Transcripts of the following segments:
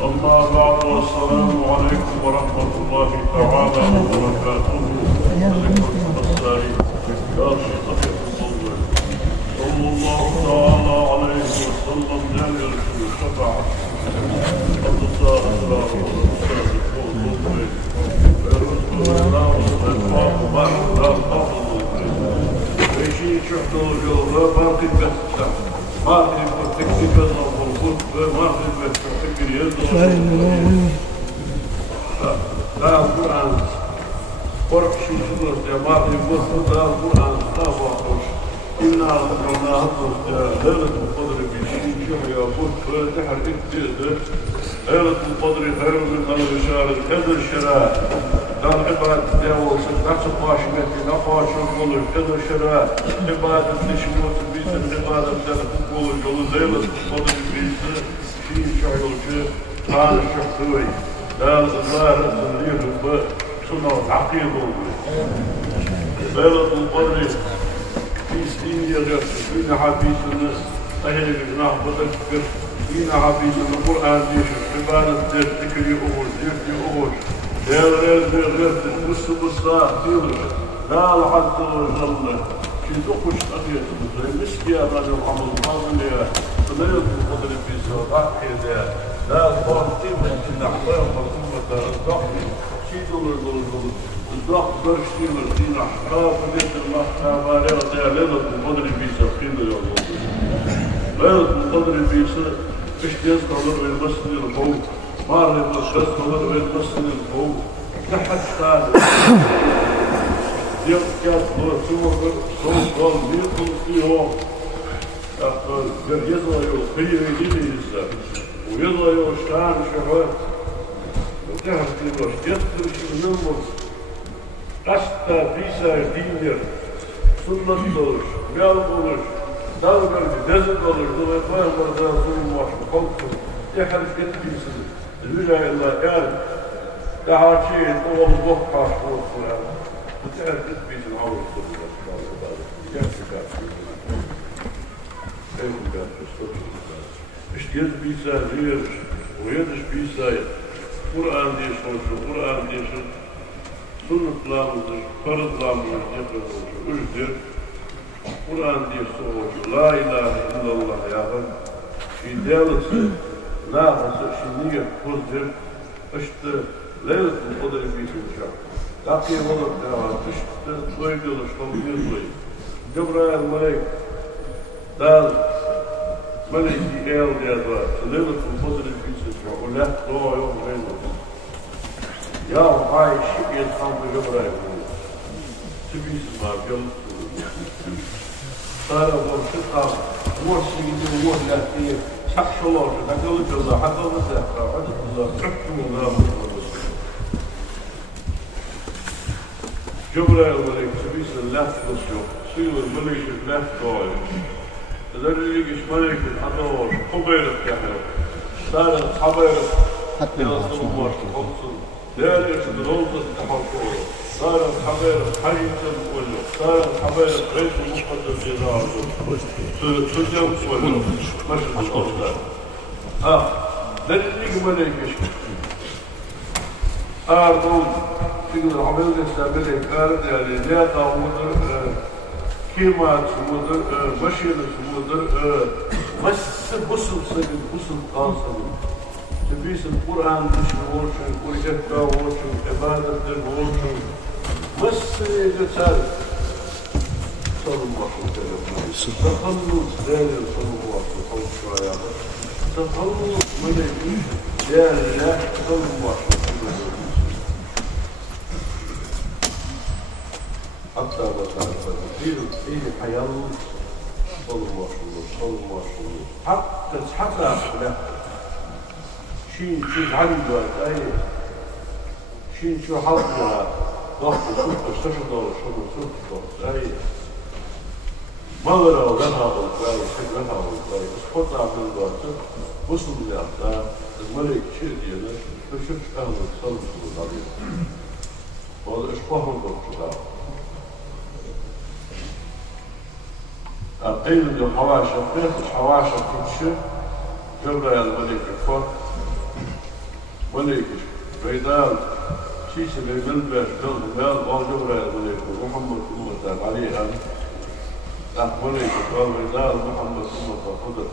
أما بعد والسلام عليكم ورحمة الله تعالى وبركاته. الساري يا شيخ الفضل صلى الله تعالى عليه وسلم جل الشفاعة الأستاذ أسرار والأستاذ الفضل رسول الله والإطلاق بعد لا تفضل ويشي شحنه الجواب باقي بحثة باقي بتكتب الضبط باقي بتكتب اليد لا القرآن فرق شو يا باقي بس لا القرآن تابعه إنا أمرناه ليلة القدر بشيء شو يا بوت تحرك تقدر ليلة القدر خير من ألف شهر كذا شراء دار عبادة تداول نفس القاشمة نقاش القول كذا شراء عبادة نشموت بيس العبادة تقول القول ليلة القدر بيس شيء شعور شيء هذا شحوي لا الظاهر تنليه بسنة عقيدة ليلة القدر بيسين يغير بين حبيس الناس أهل الجناح بذكر بين حبيس القرآن ديش عبادة ديش ذكر يؤول ذكر يؤول غير بس دير لا لحد وجل في ذقش أخير زي مسكي أبدا العمل الماضي فليلة القدر في سواء كذا لا تقيم أن أحوال مرحومة الضغط شيء الضغط برشتي مرتين أحقاب ليلة الله تعالى ليلة القدر في سواء ليلة القدر في سواء اشتياز قدر المسجد الفوق مارد الشياز قدر المسجد الفوق تحت ثالث يقعد صور صور بيقول فيه يضع يخير يجيزه ويضع يشتعن شهوات وتحت كده يدخل النمر قشتا فيسا دينير سنة دولش بيال دولش دالبر دزل دولش دولش فاهم برزان سنة واش بخلقه يحرف كتبيسه الوجه الله قال تعال شيء هو الضغط عشق والقرآن وتعرف تثبيت العور الصدر كيف مش يثبيت غير ويدش بيسا قرآن ديش قرآن ديش سنة لامدش فرض لامدش أجدر قرآن ديش لا إله إلا الله يا رب في دالة لا غسشنية قدر أشتر ليلة القدر في سنشاء لكن والله تعالى تشتر طويل لشطم يطوي جبرائيل الملك دال ملك إيال ديادات ليلة القدر في سنشاء ولا طوع يوم غيره يا وحاي الشيء يتخام بجبرائيل الملك تبيس ما بيلت صار أبو شقا مرسي يدو وهلاتيه حق الله حق الله حق الله حق الله حكم الله جبرائيل الملك تبيس اللفت والشوق سيو الملك اللفت قائل إذا رجيش ملك الحضور قبيلة كحرة صارت حبيرة يلصم الله خمسا دارش الروضة تحقوه صارت حبيرة حيثا ولو صارت حبيرة غير المقدس جزاته تجمس ولو مشهد الأصدار لن ملك يشكر أردون تقدر عمل نستقبل إكارد يعني لا تعود كيما تعود مشينا تعود بسم سجد بسم قاصر تبيس القرآن تشوفه ويجبه وشو عبادة وشو بس يجتال صلى الله عليه وسلم تخلص داير صلى الله عليه وسلم تخلص ملك يا الله صلى الله عليه وسلم حتى بطارة فيه حياة صلى الله عليه وسلم حتى أخلاق شين علم دولت أي شين شو حظنا ضغط وشوف استشهد وشوف ضغط أي مغرى ولها والقاي وشك لها والقاي اسقطها من دولت وصل لي أخلاق الملك شيء دينا فشوفش أهل الصلب صلى الله عليه وسلم وهذا إشباهم ضغط القيل له حواشة فيه حواشة كل شيء جبرائيل الملك الفرق وليكش بيدال شيش بيمن باش كل مال أوجبرا وليكم محمد أمة عليها وليك قال بيدال محمد أمة قدر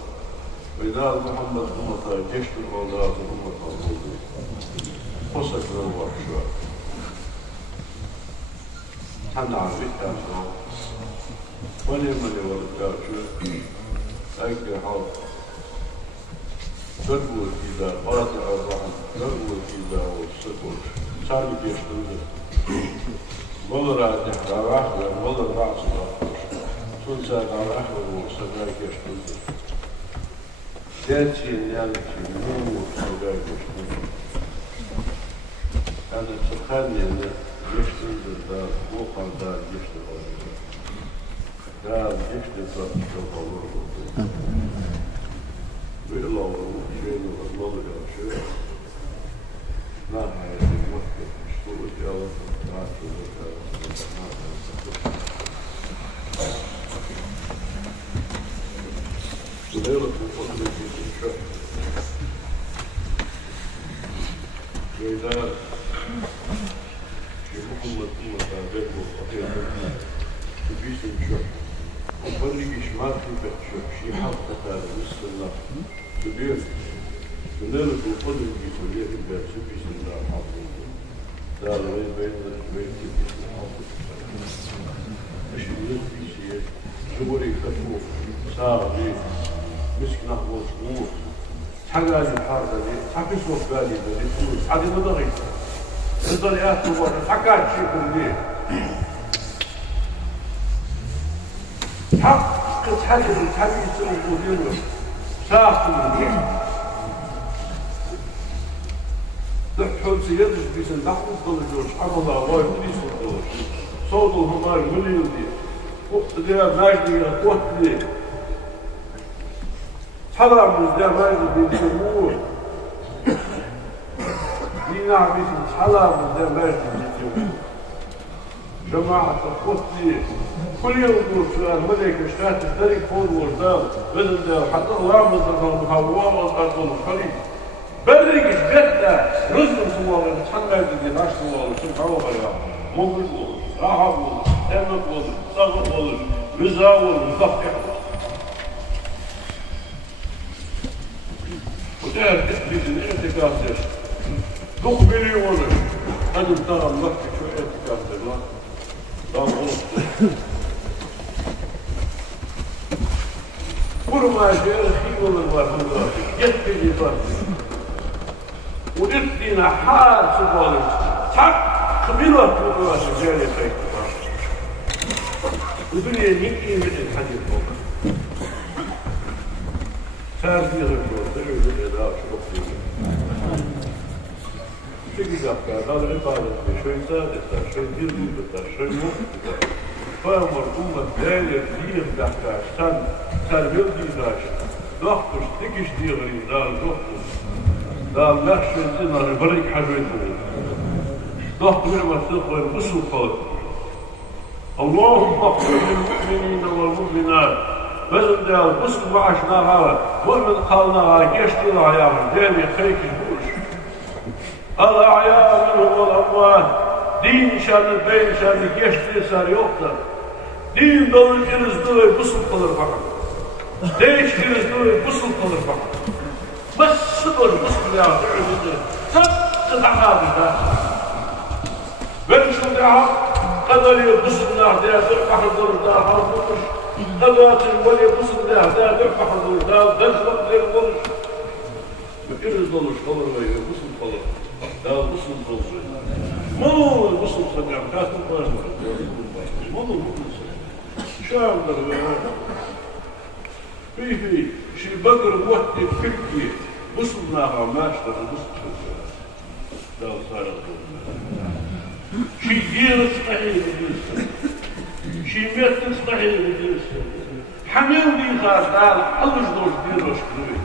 بيدال محمد أمة جيش الأولاد أمة قدر قصك للوح شوي حنا عرفت عشان وليمن ولد شو أيك حاضر تقول إذا قاطع الرحم تقول إذا والسكر صار يشتغل والله راح راح والله راح صار ساعة راح وصار يشتغل تأتي يعني في نور صار يشتغل هذا تخلي إنه يشتغل ده وقع ده يشتغل ده يشتغل ده بالله شيء والله شيء لا هي موقف مشروع جواب غيرت الفضل في الشهر وإذا في محمد تعبير وخطير تبيس الشهر وفرق إشمال في بحشة شيء حقق هذا نصف الله كبير بنالك وفضل في سوريا إلا سبيس الله حافظ دار غير بين سبيس الحافظ مش الناس في شيء جبري كتوف صار لي مسك نحو شهور حاجة الحارة دي حكي صوت بالي بدي تقول حاجة مضغي تفضل يا أخوة حكات شيء كل حق تحكي يسوي مدير ساقي تحول سيدش في سندح الضلجوش حمد الله وليس الضلج صوت الهمار ولي يدي وقت ديها ماجدي قوت لي حرام مزدى ماجدي بالجمهور دينا عبيسي حرام مزدى ماجدي بالجمهور جماعة قوت لي كل يوم يقول سؤال ملك اشتات الدري فور وردال بدل ده حتى الله مزدى الهواء والأرض والخليج برق الجدة رزق صوار بتحمل بديناش صوار سبحانه وتعالى مغرب راحة تامة صغر رزاول مفتح وده تثبت الاعتكاف دوق مليون هذا ترى مكة شو اعتكاف الله لا غلط كل ما جاء خير من الله يكفي لله ودتنا حال سبحانه حق خبيرة تقول سجاري خير الدنيا يمكن من الحديث فوق صار في غيره دلو بالإدارة شرطي تجي دقة هذا العبارة شوي سادسة شوي ديربطة شوي مفتة فأمر أمة داير دير دقة صار يلدي داش دقش تكش ديغري دال دقش دال لا شوي زنا ربريك حجويته دقش لما تقوى البسو قوي اللهم اغفر للمؤمنين والمؤمنات بزن دال بسو معشناها مؤمن قالناها يشتي العيام دالي خيك البوش الأعياء منهم والأموات دين شان البين شان يشتي صار يقتل دين دول الجنس دول بسو قدر فقط ليش جنس دول بسو قدر فقط بس صدر بسو يا تعود تقطع هذا بنشو دعا قدر يبسو نار دا درفع حضور دا حضورش قدرات الولي بسو دا درفع حضور دا دجلق للورش بكيرز دولش قدر ويه بسو قدر دا بسو الظلج مو بسو صدع كاتب قاسم مو بسو شو عمل في شي بدر موحد فكي بسو ناغا ماشتر بسو دا صار الظلج شي دير صحيح بالجلسة شي ميت صحيح بالجلسة حميل دي خاص دار حلوش دوش دير وشكروي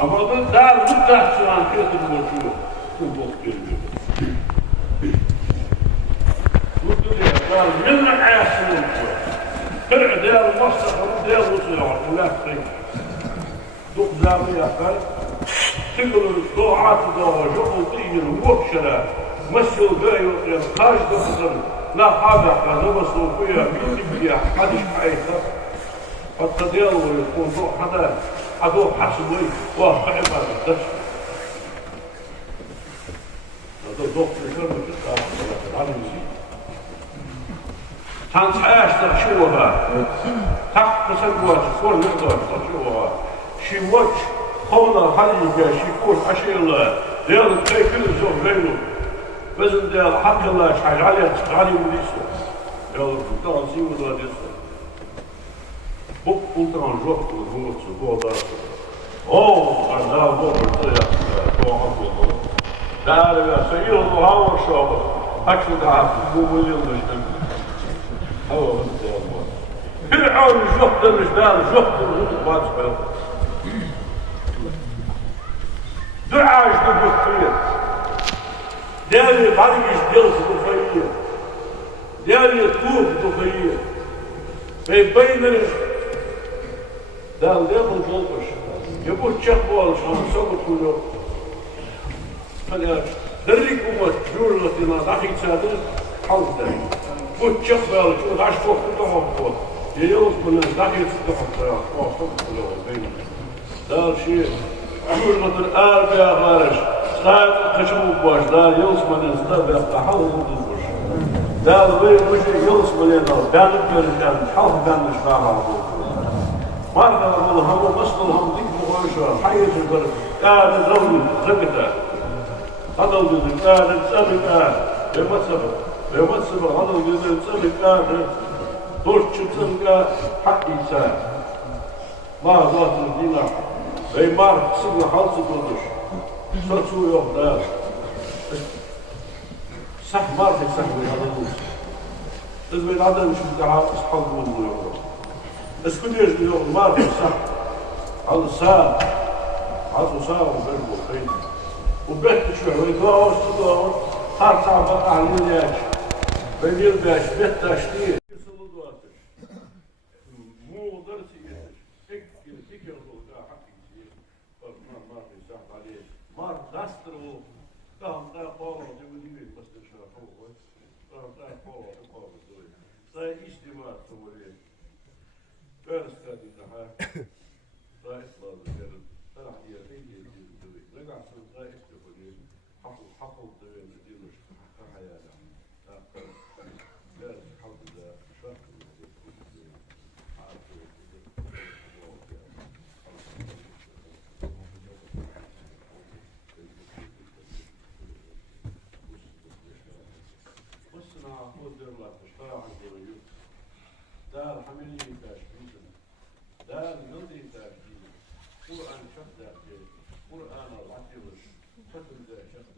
أما دار مدح سوان كيت الموشوة كبوك كلمة قلت لي دار من حياسون فرع دار مصر دار وصيار ولا خير دوك دار يا فرق تقول الضوعات ضوء جوه طير وبشرة مسوا جاي خارج دخل لا هذا هذا مسوقية بيجي حدش حيث فالتديال ويكون ضوء هذا عدو حسبي واقع هذا الدش هذا ضوء في كلمة العالم يزيد تنتعاش ترشوها تحت تسلوات كل نقدر ترشوها شي وجه قولا حليقة شي كل عشي الله ديال كي كل الزوج غيره بزن ديال حق الله شحال عليه تشتغالي وليسو ديال الفلتان سيو دا ديسو بوك فلتان جوك والهوت سبوع دارسو اوه اردال بوبر تيا كوا عطو دار يا سيئو هاور شوبر اكشو دعا بو مليون نشتم هو فرعون جهد الرجال جهد الرجال دعاش بالبطير داري بعرقش جلس بطفير داري يطوف بطفير بين دار ليقل جلبش يبوت شخبال شان سوت كله فلاش دريك وما تجور لتنا داخل سادر حوض داري بوت شخبال شو عاش فوق كلهم فوق يلوس من داخل سطح فوق كله بين دار شيء أقول مثل يا خارج صار خشم باش دار يلوس من الزنا بيبقى حوض الدوش دار وين وجه يلوس من النار بان كان حوض بان شفاعة ما أعرف والله هم مصدر هم ذيك مغاشرة حياة البلد قاعد زوجي زبطة هذا الجزء قاعد سبق بما سبق هذا الجزء سبق قاعد دور شتنقى حقي ساعة ما ذات الدينار بيمار سبنا خالص الدردش سرسو يوم دار صح مار في سحوي هذا النص إذا العدد مش متعب أصحاب من يوم بس كل يوم مار في صح هذا ساعة هذا ساعة وبربو خير وبيت شوي ويدور صدور صار صعب على الياش بين يلباش بيت تشتير مو درسي مار دسترو كان دا قوة جمديني بس تشرفوه كان دا قوة دوي ساي اجتماع سوري فارس كادي نها ساي اطلع الجرد فرح يدي دوي رجع ساي استفدي حفظ دوي مدينة حيانا فارس حفظ ده شرط دار حملي تشبيه دار نضي تشبيه قرآن شخص قرآن العتيوش فتن شخص